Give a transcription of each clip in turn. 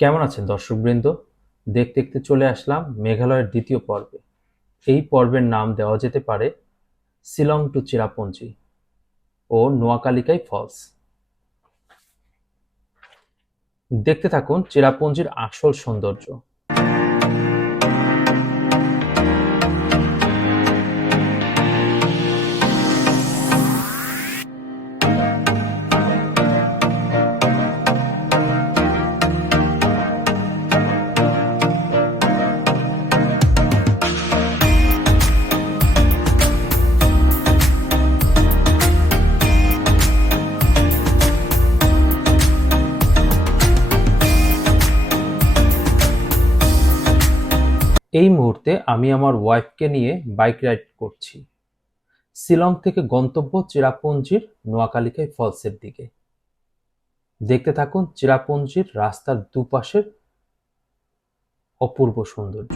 কেমন আছেন দর্শকবৃন্দ? দেখতে দেখতে চলে আসলাম মেঘালয়ের দ্বিতীয় পর্বে। এই পর্বের নাম দেওয়া যেতে পারে শিলং টু চেরাপুঞ্জি ও নোয়াখালীকাই ফলস। দেখতে থাকুন চেরাপুঞ্জির আসল সৌন্দর্য। এই মুহূর্তে আমি আমার ওয়াইফকে নিয়ে বাইক রাইড করছি শিলং থেকে গন্তব্য চেরাপুঞ্জির নোয়াখালীকাই ফলসের দিকে। দেখতে থাকুন চেরাপুঞ্জির রাস্তার দুপাশের অপূর্ব সৌন্দর্য।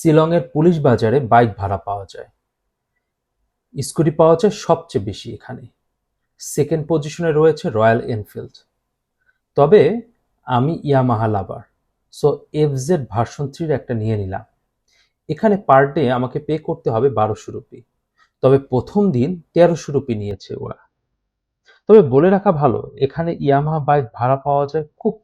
শিলংয়ের পুলিশ বাজারে বাইক ভাড়া পাওয়া যায়, স্কুটি পাওয়া যায় সবচেয়ে বেশি এখানে। সেকেন্ড পজিশনে রয়েছে রয়্যাল এনফিল্ড। তবে আমি ইয়ামাহা লাভার, সো এফজেড ভার্সন 3 একটা নিয়ে নিলাম। এখানে পার ডে আমাকে পে করতে হবে 1200 রুপি। তবে প্রথম দিন 1300 রুপি নিয়েছে ওরা। তবে বলে রাখা ভালো, এখানে ইয়ামাহা বাইক ভাড়া পাওয়া যায় খুব।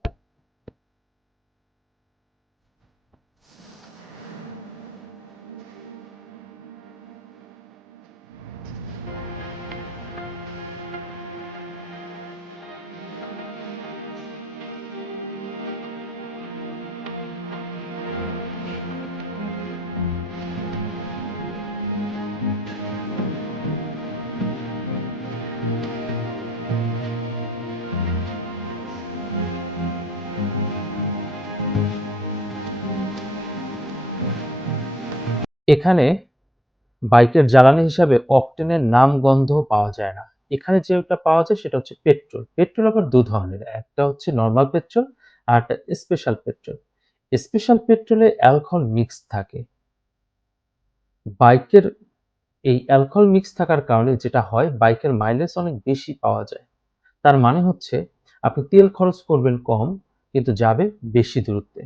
এখানে বাইকের জ্বালানি হিসাবে অকটেনের নাম গন্ধ পাওয়া যায় না। এখানে যেটা পাওয়া যায় সেটা হচ্ছে পেট্রোল। পেট্রোল আবার দু ধরনের, একটা হচ্ছে নর্মাল পেট্রোল আর একটা স্পেশাল পেট্রোল। স্পেশাল পেট্রোলে অ্যালকোহল মিক্স থাকে। বাইকের এই অ্যালকোহল মিক্স থাকার কারণে যেটা হয়, বাইকের মাইলেজ অনেক বেশি পাওয়া যায়। তার মানে হচ্ছে আপনি তেল খরচ করবেন কম, কিন্তু যাবে বেশি দূরত্বে।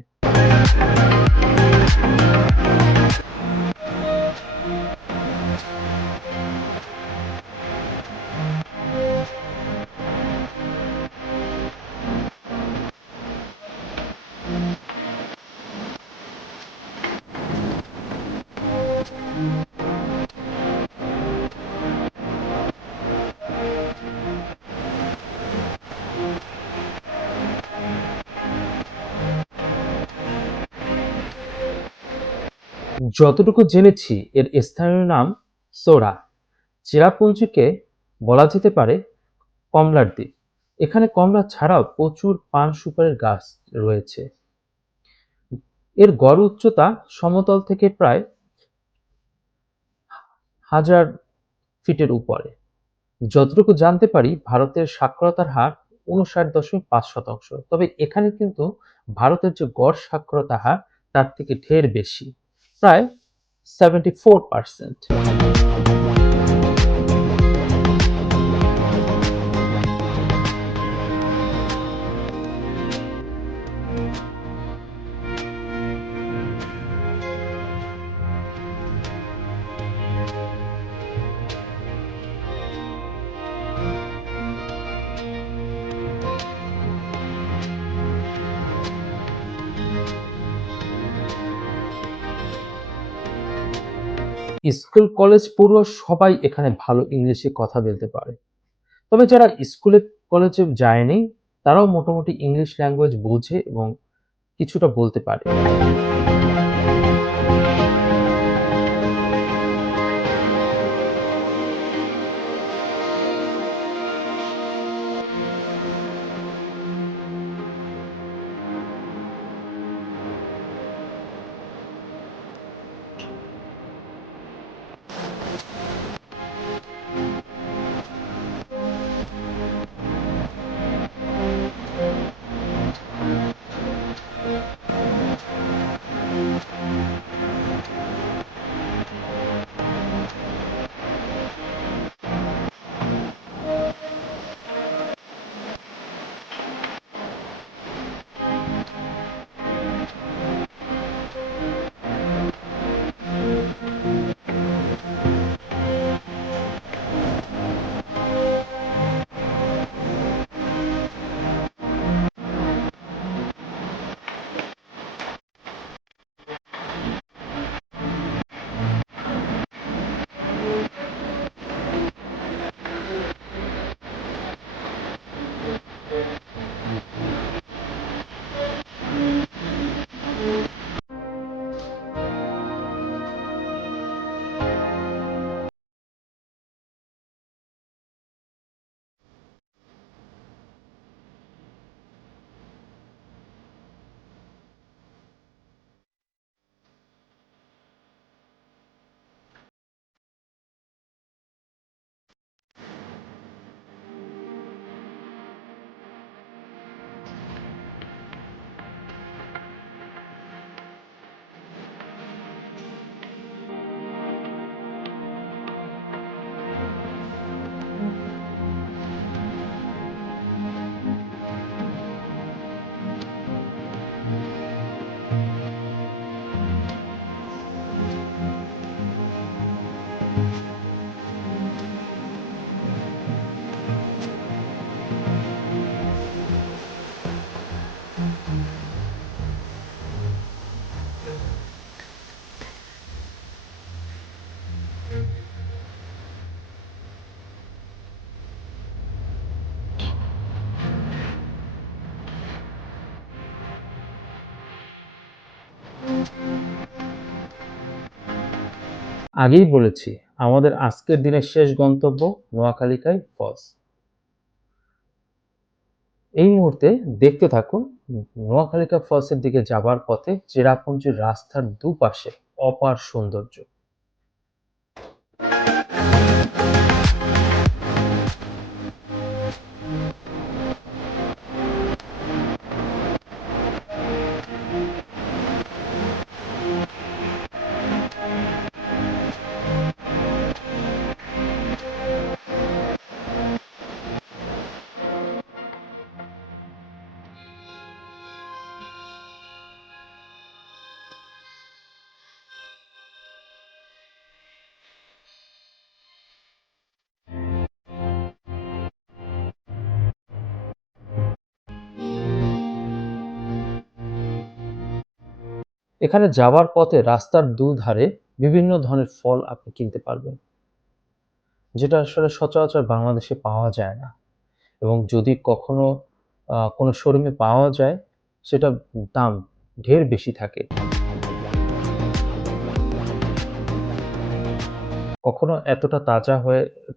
যতটুকু জেনেছি এর স্থানীয় নাম সোরা। চেরাপুঞ্জিকে বলা যেতে পারে কমলার দ্বীপ। এখানে কমলা ছাড়াও প্রচুর পান সুপারির গাছ রয়েছে। এর গড় উচ্চতা সমতল থেকে প্রায় 1000 ফিটের উপরে। যতটুকু জানতে পারি, ভারতের সাক্ষরতার হার 59.5%। তবে এখানে কিন্তু ভারতের যে গড় সাক্ষরতা হার তার থেকে ঢের বেশি, প্রায় 74%। স্কুল, কলেজ, পড়ুয়া সবাই এখানে ভালো ইংলিশে কথা বলতে পারে। তবে যারা স্কুলে, কলেজে যায়নি তারাও মোটামুটি ইংলিশ ল্যাঙ্গুয়েজ বোঝে এবং কিছুটা বলতে পারে। আগেই বলেছি, আমাদের আজকের দিনের শেষ গন্তব্য নোয়াখালীকাই ফলস। এই মুহূর্তে দেখতে থাকুন নোয়াখালীকা ফলসের দিকে যাবার পথে চেরাপুঞ্জির রাস্তার দুপাশে অপার সৌন্দর্য। এখানে যাবার পথে রাস্তার দুধারে বিভিন্ন ধরনের ফল আপনি কিনতে পারবেন, যেটা আসলে সচরাচর বাংলাদেশে পাওয়া যায় না, এবং যদি কখনো কোনো শোরুমে পাওয়া যায় সেটা দাম ঢের বেশি থাকে। কখনো এতটা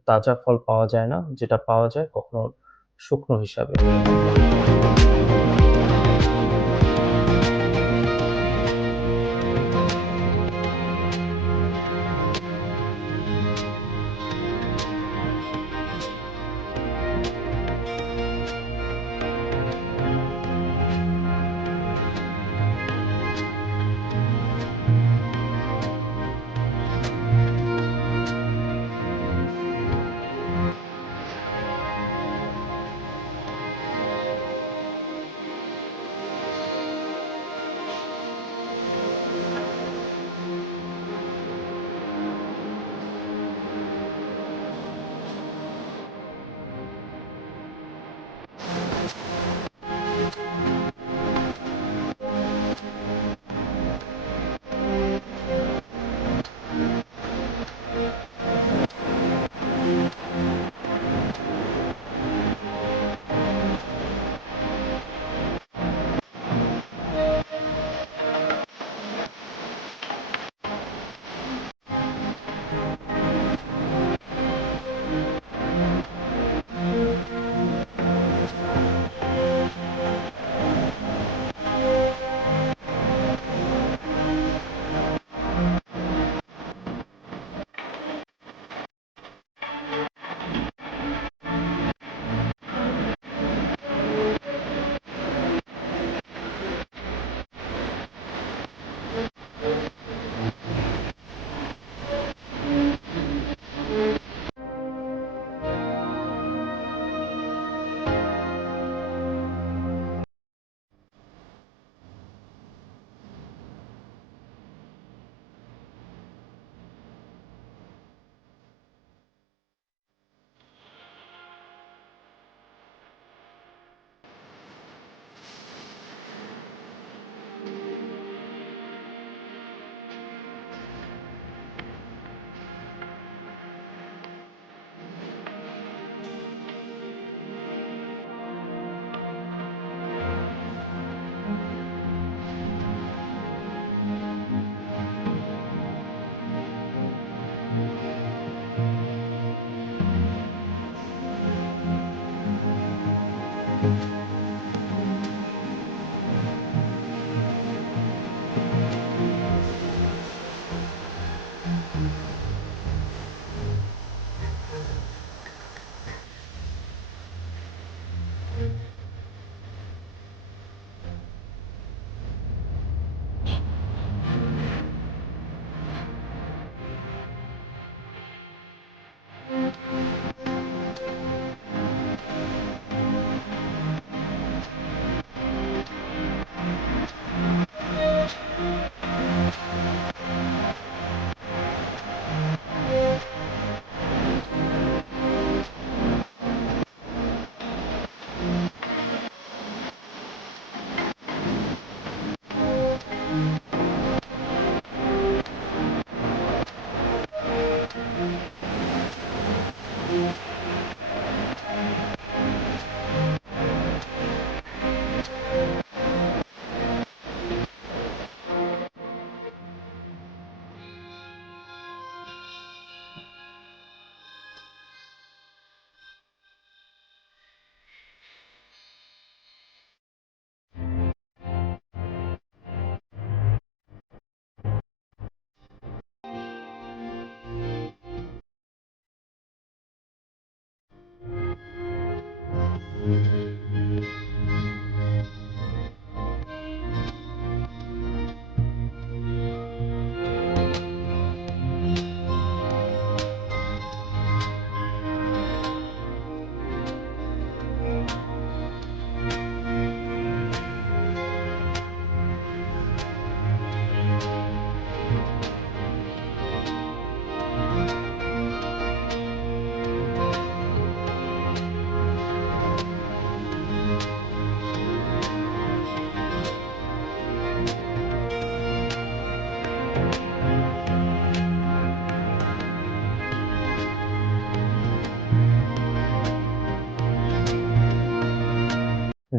তাজা ফল পাওয়া যায় না, যেটা পাওয়া যায় কখনো শুকনো হিসাবে।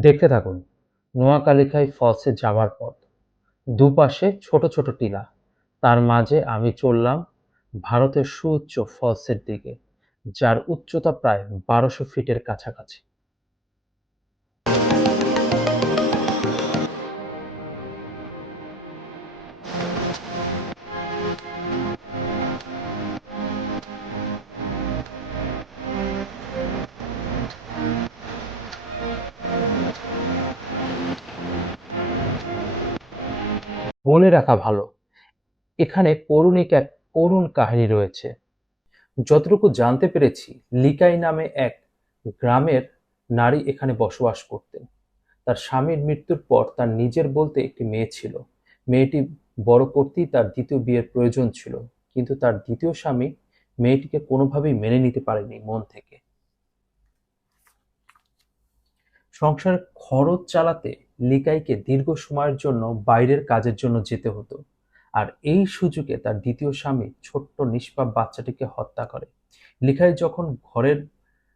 দেখতে থাকুন নোয়াখালীখাই ফলসে যাওয়ার পথ। দুপাশে ছোট ছোট টিলা, তার মাঝে আমি চললাম ভারতের সুউচ্চ ফলসের দিকে, যার উচ্চতা প্রায় 1200 ফিটের কাছাকাছি। বলে রাখা ভালো, এখানে পৌরাণিক এক করুণ কাহিনী রয়েছে। যতটুকু জানতে পেরেছি, লিকাই নামে এক গ্রামের নারী এখানে বসবাস করতেন। তার স্বামীর মৃত্যুর পর তার নিজের বলতে একটি মেয়ে ছিল। মেয়েটি বড় করতেই তার দ্বিতীয় বিয়ের প্রয়োজন ছিল, কিন্তু তার দ্বিতীয় স্বামী মেয়েটিকে কোনোভাবেই মেনে নিতে পারেনি মন থেকে। সংসারের খরচ চালাতে লিকাইকে দীর্ঘ সময়ের জন্য বাইরের কাজের জন্য যেতে হতো। আর এই সুযোগে তার দ্বিতীয় স্বামী ছোট্ট নিষ্পাপ বাচ্চাটিকে হত্যা করে। লিকাই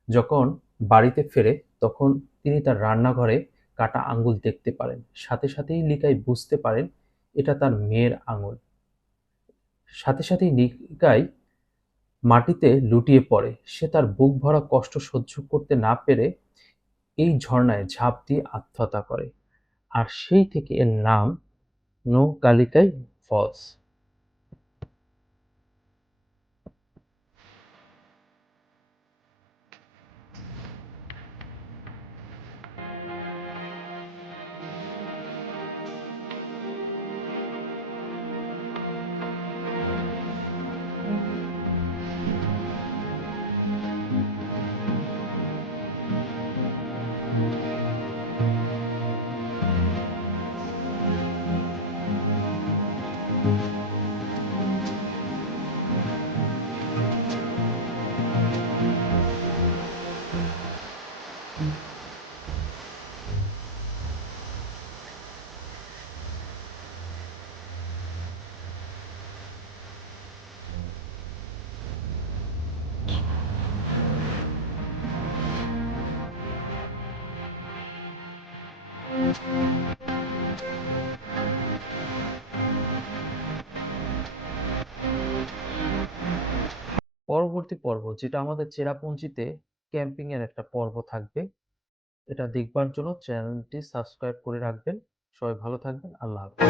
যখন বাড়িতে ফেরে, তখন তিনি তার রান্নাঘরে কাটা আঙ্গুল দেখতে পারেন। সাথে সাথেই লিকাই বুঝতে পারেন এটা তার মেয়ের আঙুল। সাথে সাথেই লিকাই মাটিতে লুটিয়ে পড়ে। সে তার বুক ভরা কষ্ট সহ্য করতে না পেরে এই ঝর্ণায় ঝাঁপ দিয়ে আত্মহত্যা করে। আর সেই থেকে এর নাম নোকালিকাই ফলস। পরবর্তী পর্ব, যেটা আমাদের চেরাপুঞ্জিতে ক্যাম্পিং এর একটা পর্ব থাকবে, এটা দেখবার জন্য চ্যানেলটি সাবস্ক্রাইব করে রাখবেন। সবাই ভালো থাকবেন। আল্লাহ হাফেজ।